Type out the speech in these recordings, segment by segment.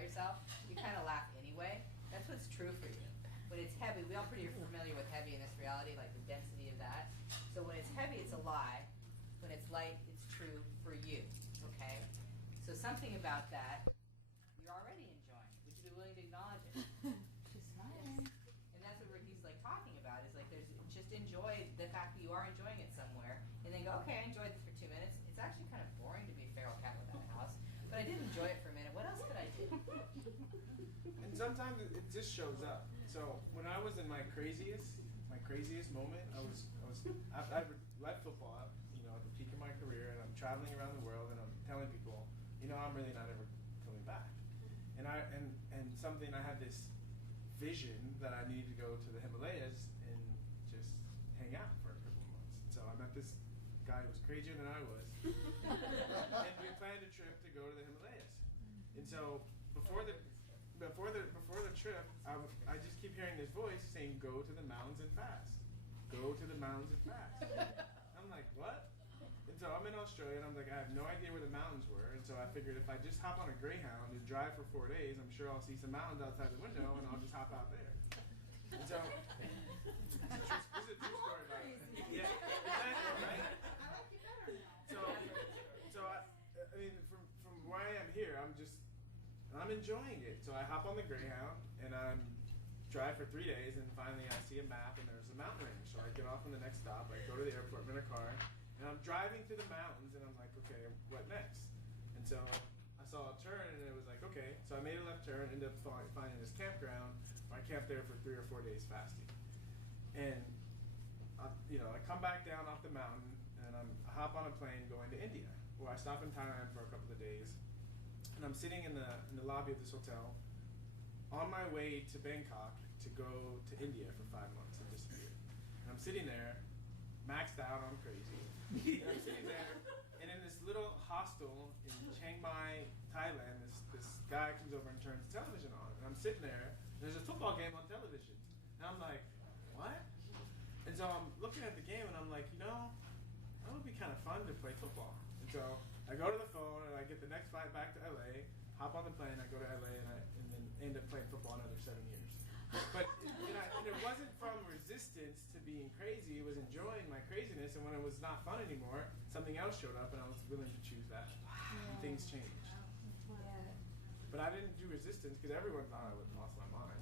about yourself, you kind of laugh anyway. That's what's true for you. When it's heavy, we all pretty familiar with heavy in this reality, like the density of that. So when it's heavy, it's a lie. When it's light, it's true for you, okay? So something about that, you're already enjoying. Would you be willing to acknowledge it? She's smiling. And that's what Ricky's like talking about, is like just enjoy the fact that you are enjoying it somewhere, and then go, okay, I enjoyed this for 2 minutes. It's actually kind of boring to be a feral cat without a house, but I did enjoy it for a minute. What else could I do? And sometimes it just shows up. So when I was in my craziest moment, I left football, you know, at the peak of my career, and I'm traveling around the world, and I'm telling people, you know, I'm really not ever coming back. And I had this vision that I needed to go to the Himalayas and just hang out for a couple of months. So I met this guy who was crazier than I was, and we planned a trip to go to the Himalayas. And so before the trip, I just keep hearing this voice saying, "Go to the mountains and fast. Go to the mountains and fast." I'm like, what? And so I'm in Australia, and I'm like, I have no idea where the mountains were. And so I figured if I just hop on a Greyhound and drive for 4 days, I'm sure I'll see some mountains outside the window, and I'll just hop out there. And so this is a true story about it. Yeah, exactly, right? I like you better now. So I mean, from where I am here, I'm enjoying it. So I hop on the Greyhound, and I'm drive for 3 days, and finally I see a map, and there's a mountain range. So I get off on the next stop, I go to the airport, I'm in a car, and I'm driving through the mountains, and I'm like, okay, what next? And so I saw a turn, and it was like, okay. So I made a left turn, ended up finding this campground, where I camped there for 3 or 4 days fasting. And I come back down off the mountain, and I hop on a plane going to India, where I stop in Thailand for a couple of days. And I'm sitting in the lobby of this hotel, on my way to Bangkok to go to India for 5 months and disappear. And I'm sitting there, maxed out, I'm crazy. And I'm sitting there, and in this little hostel in Chiang Mai, Thailand, this guy comes over and turns the television on. And I'm sitting there, and there's a football game on television. And I'm like, what? And so I'm looking at the game, and I'm like, that would be kind of fun to play football. And so I go to the phone, and I get the next flight back to LA, hop on the plane, I go to LA, and then end up playing football another 7 years. But and it wasn't from resistance to being crazy, it was enjoying my craziness, and when it was not fun anymore, something else showed up, and I was willing to choose that. And things changed. But I didn't do resistance, because everyone thought I would have lost my mind.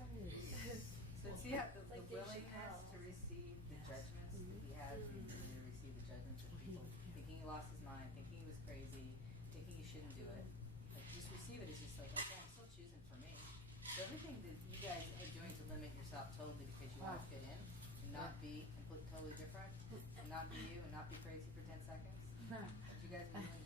So see how the willingness to receive the judgments that he has, to receive the judgments of people thinking he lost his mind, thinking he was crazy, thinking he shouldn't do it. Like, just receive it as just like, okay, I'm still choosing for me. So everything that you guys are doing to limit yourself totally because you want to fit in and not be totally different, and not be you and not be crazy for 10 seconds. What you guys been doing